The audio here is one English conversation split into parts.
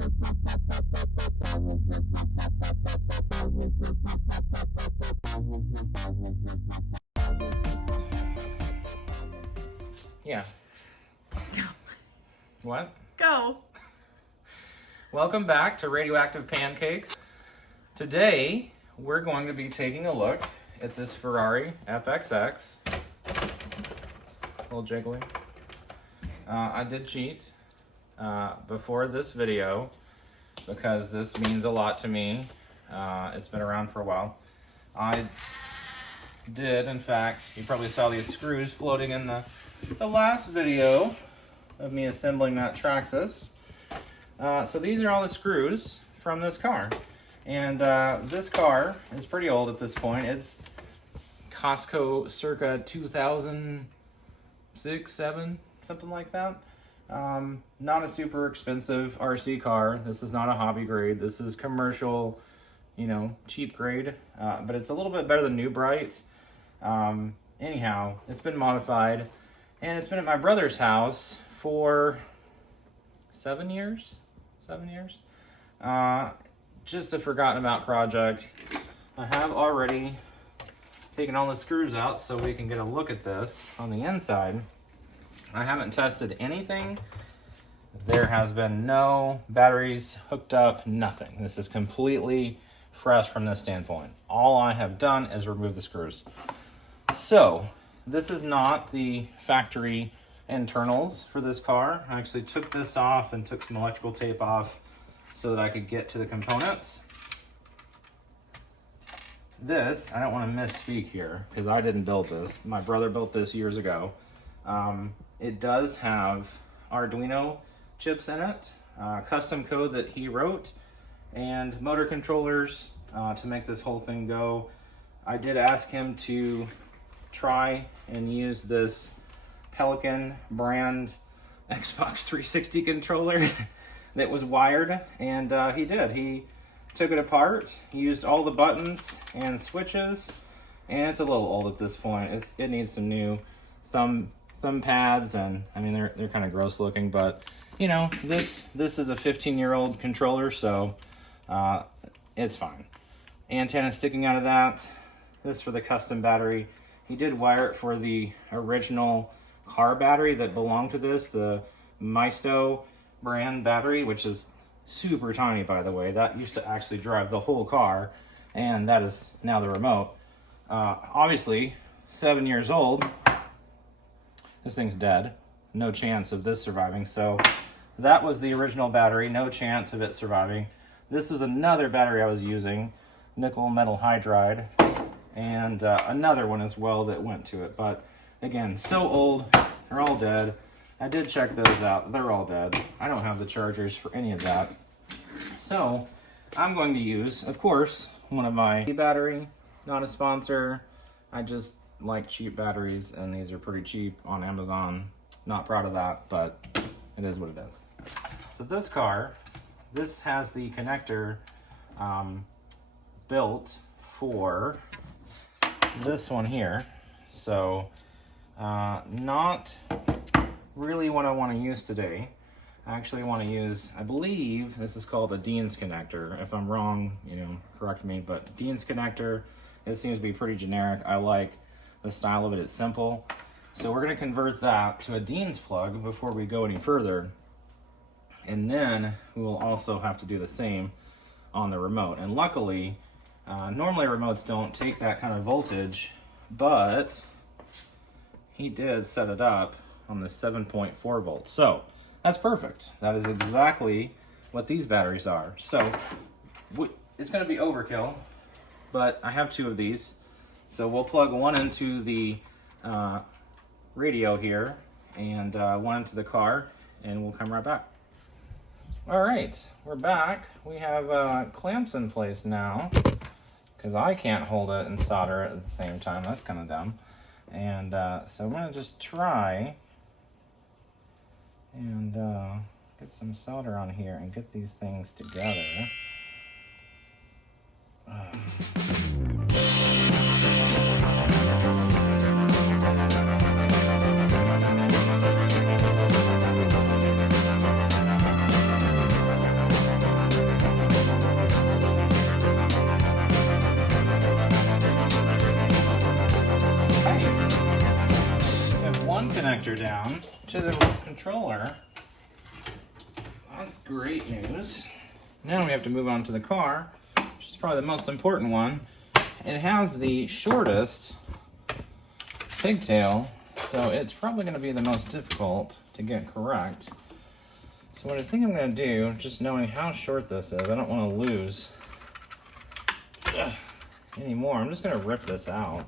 Yeah. Go. What? Go. Welcome back to Radioactive Pancakes. Today, we're going to be taking a look at this Ferrari FXX. A little jiggly. I did cheat before this video because this means a lot to me. It's been around for a while. I did, in fact, you probably saw these screws floating in the last video of me assembling that Traxxas. So these are all the screws from this car. And this car is pretty old at this point. It's Costco circa 2006, 7, something like that. Not a super expensive RC car. This is not a hobby grade. This is commercial, you know, cheap grade. But it's a little bit better than New Bright. Anyhow, it's been modified. And it's been at my brother's house for 7 years? 7 years? Just a forgotten about project. I have already taken all the screws out so we can get a look at this on the inside. I haven't tested anything. There has been no batteries hooked up, nothing. This is completely fresh from this standpoint. All I have done is remove the screws. So, this is not the factory internals for this car. I actually took this off and took some electrical tape off so that I could get to the components. This, I don't want to misspeak here because I didn't build this. My brother built this years ago. It does have Arduino chips in it, custom code that he wrote, and motor controllers to make this whole thing go. I did ask him to try and use this Pelican brand Xbox 360 controller that was wired, and he did. He took it apart, he used all the buttons and switches, and it's a little old at this point. It needs some new thumb pads, and I mean they're kind of gross looking, but you know, this is a 15-year-old controller, so it's fine. Antenna sticking out of that. This for the custom battery. He did wire it for the original car battery that belonged to this, the Maisto brand battery, which is super tiny, by the way. That used to actually drive the whole car, and that is now the remote. Obviously, 7 years old. This thing's dead. No chance of this surviving. So that was the original battery. No chance of it surviving. This was another battery I was using, nickel metal hydride, and another one as well that went to it. But again, so old, they're all dead. I did check those out. They're all dead. I don't have the chargers for any of that. So I'm going to use, of course, one of my battery, not a sponsor. I just like cheap batteries, and these are pretty cheap on Amazon. Not proud of that, but it is what it is. So this car, this has the connector built for this one here. So not really what I want to use today. I actually want to use, I believe this is called a Dean's connector. If I'm wrong, you know, correct me, but Dean's connector, it seems to be pretty generic. I like the style of it. It's simple. So we're going to convert that to a Dean's plug before we go any further. And then we will also have to do the same on the remote. And luckily, normally remotes don't take that kind of voltage, but he did set it up on the 7.4 volts. So that's perfect. That is exactly what these batteries are. So it's going to be overkill, but I have two of these. So we'll plug one into the radio here and one into the car, and we'll come right back. All right, we're back. We have clamps in place now because I can't hold it and solder it at the same time. That's kind of dumb. And so I'm going to just try and get some solder on here and get these things together. down to the controller. That's great news. Now we have to move on to the car, which is probably the most important one. It has the shortest pigtail, so it's probably going to be the most difficult to get correct. So what I think I'm going to do, just knowing how short this is, I don't want to lose anymore. I'm just going to rip this out,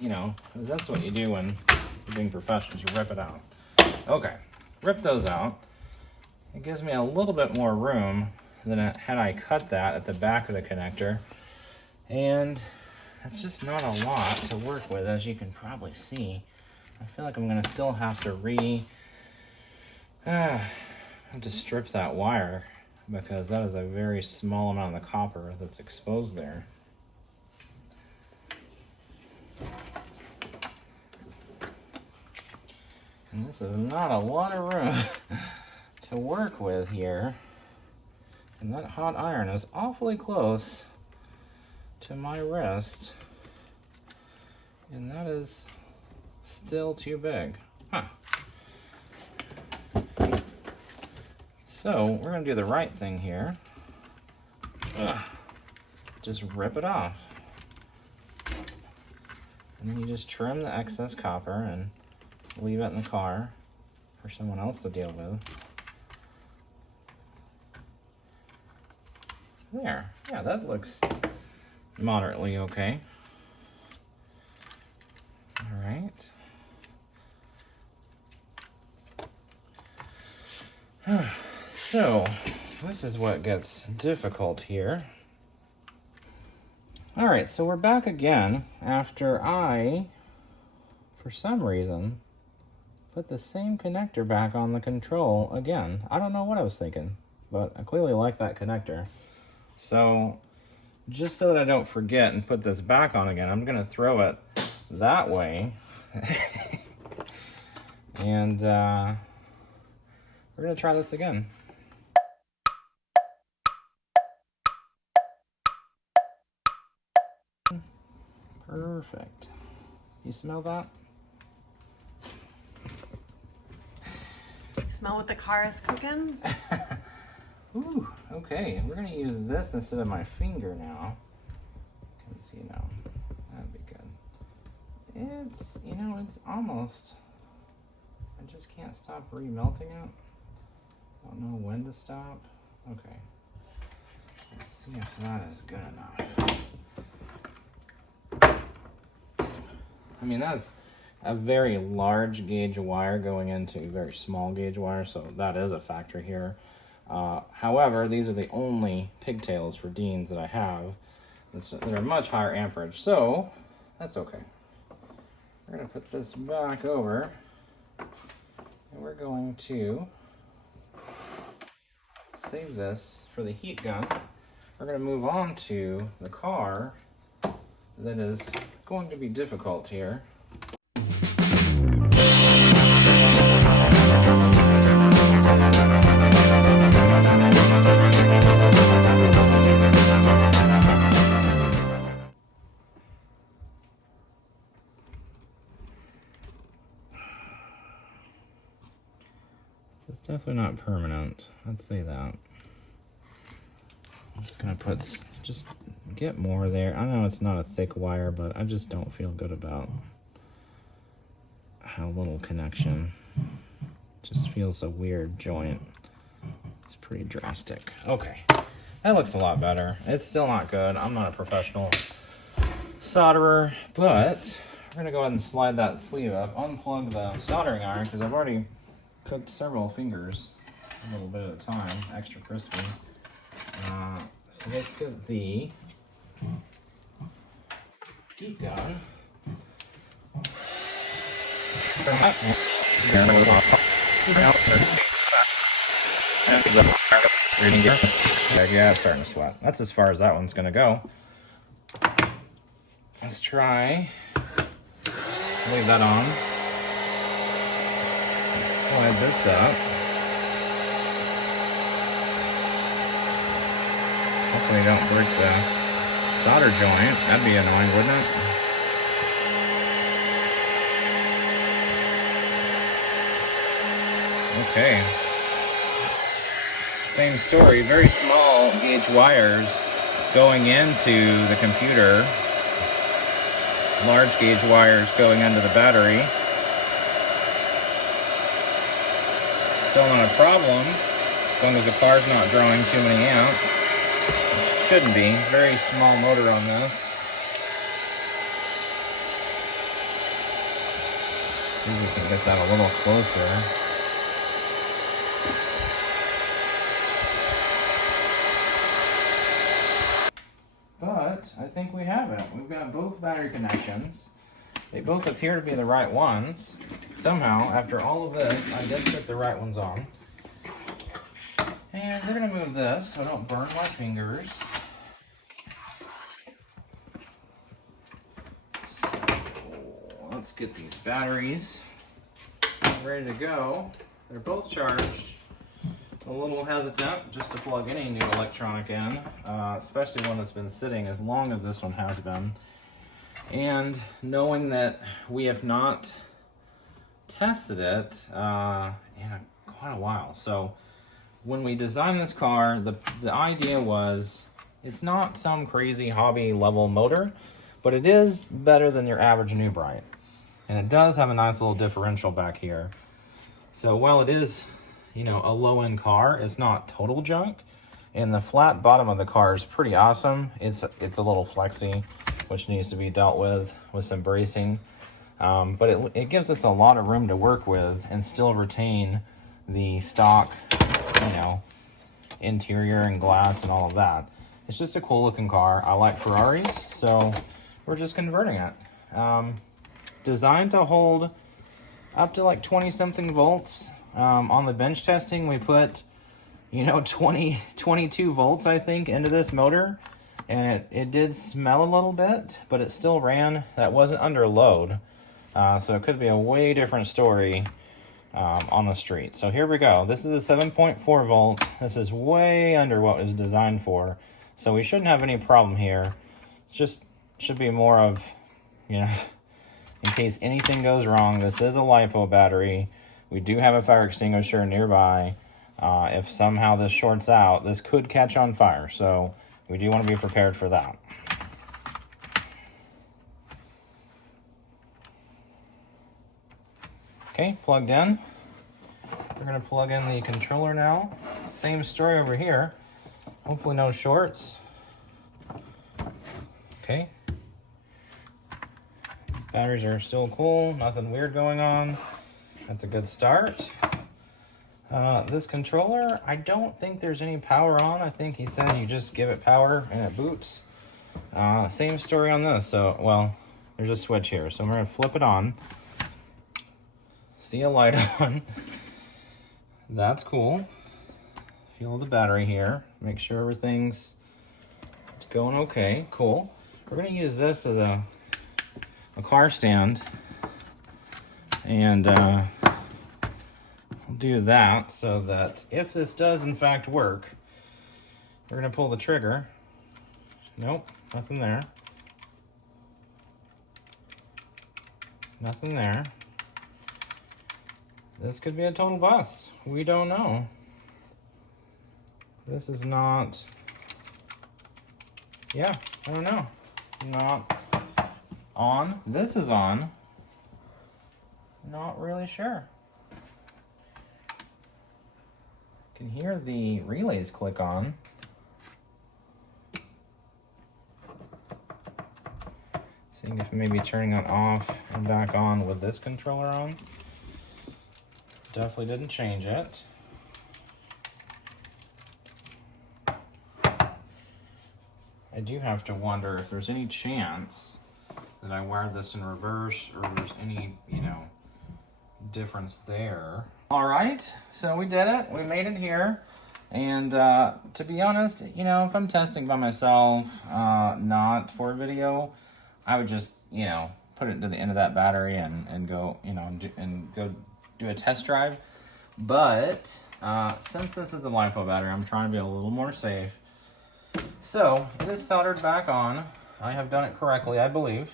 you know, because that's what you do when you're being professionals, you rip it out. Okay, rip those out. It gives me a little bit more room than had I cut that at the back of the connector. And that's just not a lot to work with, as you can probably see. I feel like I'm going to still have to strip that wire, because that is a very small amount of the copper that's exposed there. And this is not a lot of room to work with here. And that hot iron is awfully close to my wrist. And that is still too big. Huh. So we're gonna do the right thing here. Just rip it off. And then you just trim the excess copper and leave it in the car for someone else to deal with. There, yeah, that looks moderately okay. All right. So, this is what gets difficult here. All right, so we're back again after I, for some reason, put the same connector back on the control again. I don't know what I was thinking, but I clearly like that connector. So, just so that I don't forget and put this back on again, I'm gonna throw it that way. And we're gonna try this again. Perfect. You smell that? Smell what the car is cooking? Ooh, okay. We're gonna use this instead of my finger now. You can see now. That'd be good. It's, you know, it's almost, I just can't stop remelting it. Don't know when to stop. Okay. Let's see if that is good enough. I mean, that's a very large gauge wire going into a very small gauge wire, so that is a factor here. However, these are the only pigtails for Deans that I have that are much higher amperage, so that's okay. We're going to put this back over, and we're going to save this for the heat gun. We're going to move on to the car that is going to be difficult here. It's definitely not permanent, I'd say that. I'm just gonna just get more there. I know it's not a thick wire, but I just don't feel good about how little connection. Just feels a weird joint. It's pretty drastic. Okay, that looks a lot better. It's still not good. I'm not a professional solderer, but we're gonna go ahead and slide that sleeve up, unplug the soldering iron, because I've already cooked several fingers a little bit at a time, extra crispy. So let's get the heat gun. Yeah, it's starting to sweat. That's as far as that one's gonna go. Let's try. Leave that on. Let's slide this up. Hopefully don't break the solder joint. That'd be annoying, wouldn't it? Okay. Same story, very small gauge wires going into the computer. Large gauge wires going into the battery. Still not a problem, as long as the car's not drawing too many amps. Which shouldn't be. Very small motor on this. See if we can get that a little closer. But I think we have it. We've got both battery connections. They both appear to be the right ones. Somehow, after all of this, I did put the right ones on. And we're gonna move this so I don't burn my fingers. So let's get these batteries ready to go. They're both charged. A little hesitant just to plug any new electronic in, especially one that's been sitting as long as this one has been. And knowing that we have not tested it in quite a while. So when we designed this car, the idea was it's not some crazy hobby level motor, but it is better than your average New Bright. And it does have a nice little differential back here. So while it is, you know, a low-end car, it's not total junk. And the flat bottom of the car is pretty awesome. It's a little flexy, which needs to be dealt with some bracing. But it gives us a lot of room to work with and still retain the stock, you know, interior and glass and all of that. It's just a cool looking car. I like Ferraris, so we're just converting it. Designed to hold up to like 20 something volts. On the bench testing, we put, you know, 22 volts, I think, into this motor. And it did smell a little bit, but it still ran. That wasn't under load. So it could be a way different story on the street. So here we go. This is a 7.4 volt. This is way under what it was designed for. So we shouldn't have any problem here. It's just should be more of, you know, in case anything goes wrong. This is a LiPo battery. We do have a fire extinguisher nearby. If somehow this shorts out, this could catch on fire. So we do want to be prepared for that. Okay, plugged in. We're going to plug in the controller now. Same story over here. Hopefully no shorts. Okay. Batteries are still cool. Nothing weird going on. That's a good start. This controller, I don't think there's any power on. I think he said you just give it power and it boots. Same story on this. So, well, there's a switch here. So I'm going to flip it on. See a light on. That's cool. Feel the battery here. Make sure everything's going okay. Cool. We're going to use this as a car stand. And I'll do that so that if this does in fact work, we're going to pull the trigger. Nope, nothing there. Nothing there. This could be a total bust. We don't know. This is not... Yeah, I don't know. Not on. This is on. Not really sure. Can hear the relays click on. Seeing if maybe turning it off and back on with this controller on. Definitely didn't change it. I do have to wonder if there's any chance that I wired this in reverse or there's any, you know, difference there. All right, so we did it. We made it here. And to be honest, you know, if I'm testing by myself, not for video, I would just, you know, put it to the end of that battery and go, you know, go do a test drive. But since this is a LiPo battery, I'm trying to be a little more safe. So it is soldered back on. I have done it correctly, I believe.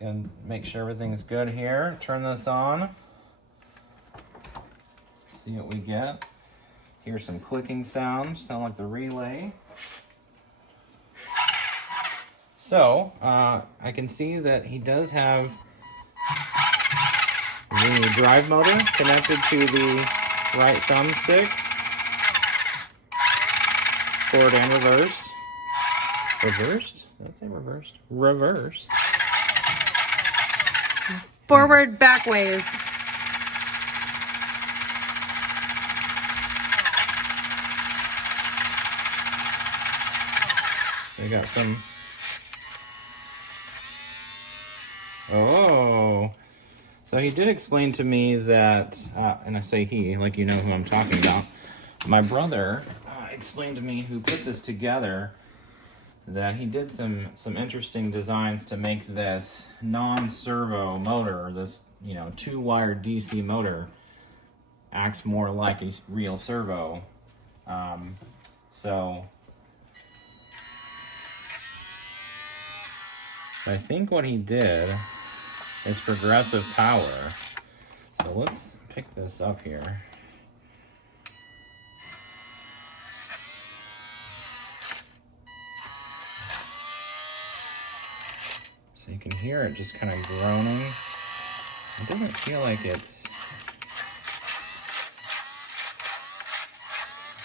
Gonna make sure everything's good here. Turn this on. see what we get. Hear some clicking sounds, sound like the relay. So, I can see that he does have the drive motor connected to the right thumbstick. Forward and reversed. Reversed? Did I say reversed? Reversed. Forward, back ways. We got some. Oh. So he did explain to me that, and I say he, like you know who I'm talking about. My brother explained to me, who put this together, that he did some interesting designs to make this non-servo motor, this 2-wire DC motor, act more like a real servo. So I think what he did is progressive power. So let's pick this up here. So you can hear it just kind of groaning. It doesn't feel like it's...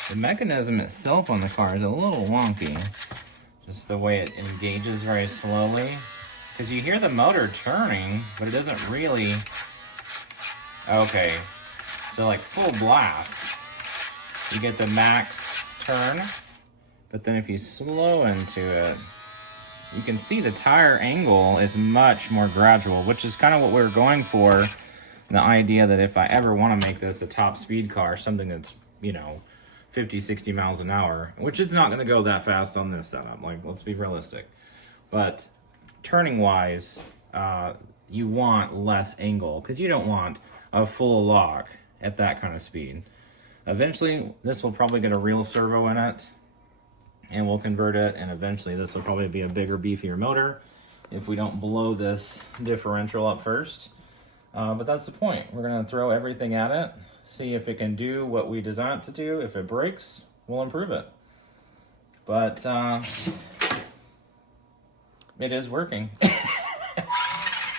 The mechanism itself on the car is a little wonky. Just the way it engages very slowly. Because you hear the motor turning, but it doesn't really... Okay. So like full blast, you get the max turn. But then if you slow into it, you can see the tire angle is much more gradual, which is kind of what we were going for. The idea that if I ever want to make this a top speed car, something that's, 50, 60 miles an hour, which is not going to go that fast on this setup. Like, let's be realistic. But turning wise, you want less angle because you don't want a full lock at that kind of speed. Eventually, this will probably get a real servo in it, and we'll convert it, and eventually this will probably be a bigger, beefier motor if we don't blow this differential up first. But that's the point. We're going to throw everything at it, see if it can do what we designed it to do. If it breaks, we'll improve it. But it is working.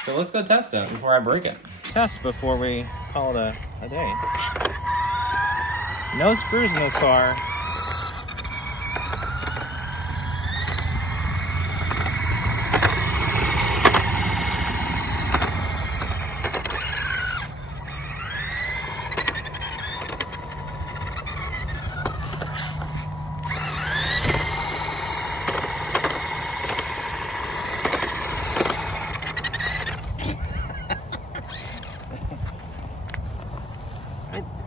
So let's go test it before I break it. Test before we call it a day. No screws in this car.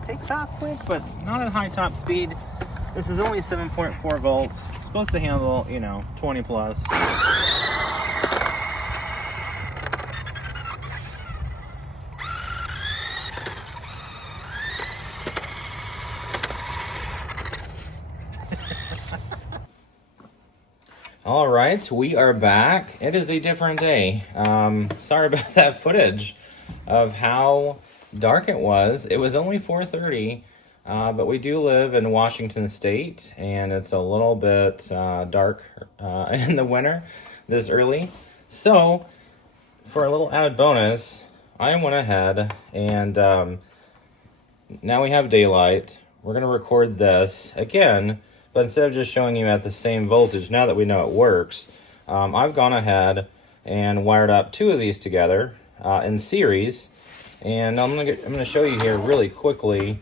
Takes off quick, but not at high top speed. This is only 7.4 volts. It's supposed to handle, 20 plus. All right, we are back. It is a different day. Sorry about that footage of how dark it was. It was only 4:30, but we do live in Washington State, and it's a little bit dark in the winter this early. So, for a little added bonus, I went ahead and now we have daylight. We're going to record this again, but instead of just showing you at the same voltage, now that we know it works, I've gone ahead and wired up two of these together in series. And I'm gonna show you here really quickly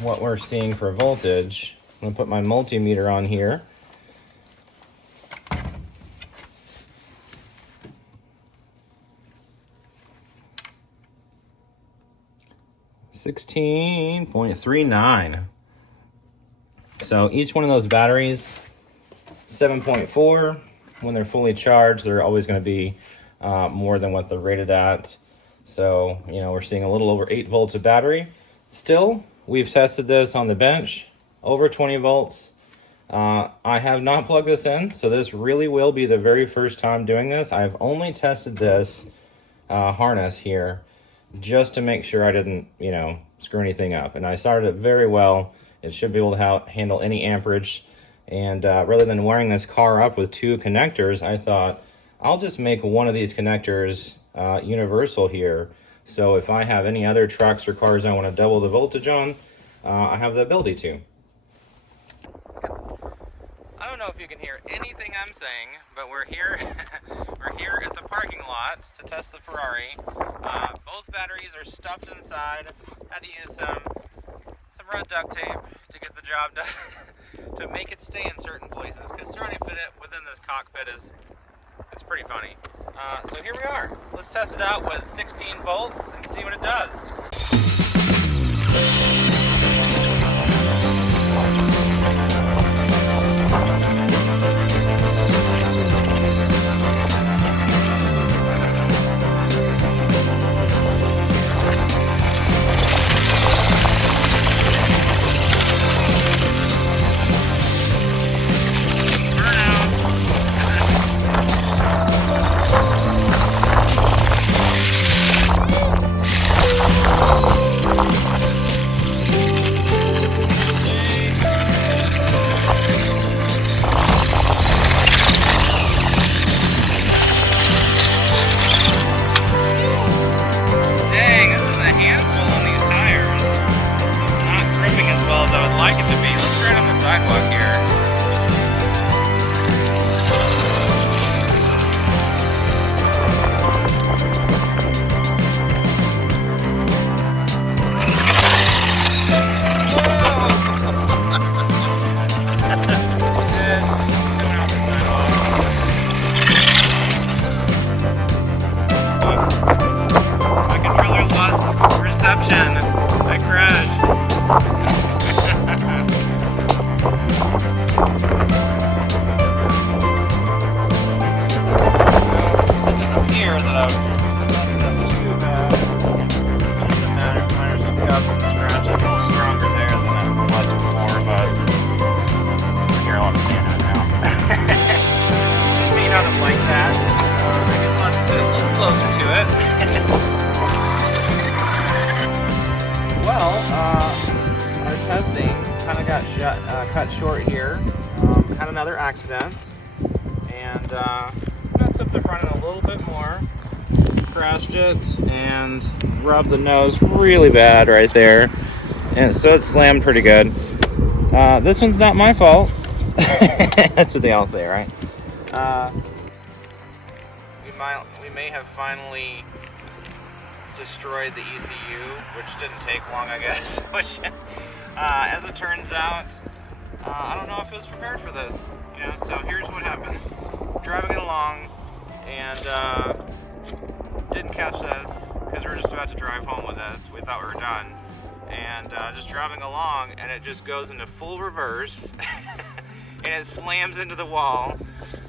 what we're seeing for voltage. I'm gonna put my multimeter on here. $16.39. So each one of those batteries, 7.4. When they're fully charged, they're always going to be more than what they're rated at. So, we're seeing a little over 8 volts of battery. Still, we've tested this on the bench, over 20 volts. I have not plugged this in, so this really will be the very first time doing this. I've only tested this harness here just to make sure I didn't, screw anything up. And I started it very well. It should be able to handle any amperage. And rather than wiring this car up with 2 connectors, I thought I'll just make one of these connectors universal here. So if I have any other trucks or cars I want to double the voltage on, I have the ability to. I don't know if you can hear anything I'm saying, but we're here we're here at the parking lot to test the Ferrari. Both batteries are stuffed inside. Had to use some red duct tape to get the job done to make it stay in certain places, because trying to fit it within this cockpit it's pretty funny. So here we are. Let's test it out with 16 volts and see what it does. Sidewalk here. My controller lost reception. I crashed. Like that. I guess I'll have to sit a little closer to it. Well, our testing kind of got cut short here. Had another accident and messed up the front end a little bit more. Crashed it and rubbed the nose really bad right there. And so it slammed pretty good. This one's not my fault. That's what they all say, right? We may have finally destroyed the ECU, which didn't take long, I guess. Which, as it turns out, I don't know if it was prepared for this. You know, so here's what happened. Driving it along, and didn't catch this because we were just about to drive home with this. We thought we were done, and just driving along, and it just goes into full reverse. And it slams into the wall,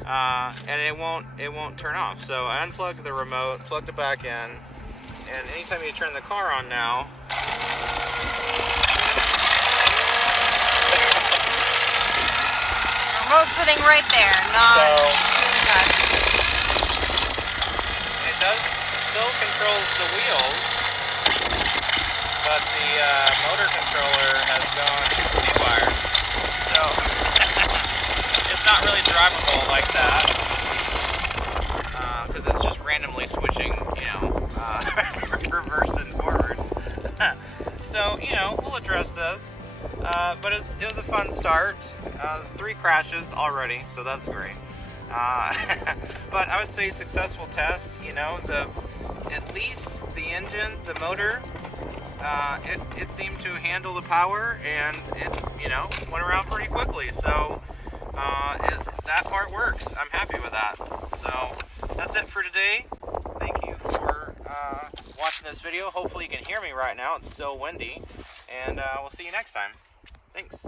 and it won't turn off. So I unplugged the remote, plugged it back in, and anytime you turn the car on now, remote's sitting right there, it still controls the wheels, but the motor controller has gone haywire. So it's not really drivable like that, because it's just randomly switching, you know, reverse and forward. So, you know, we'll address this, but it was a fun start. 3 crashes already, so that's great. But I would say successful test. You know, at least the engine, the motor, it seemed to handle the power, and it, you know, went around pretty quickly. So that part works. I'm happy with that. So that's it for today. Thank you for watching this video. Hopefully you can hear me right now. It's so windy, and we'll see you next time. Thanks.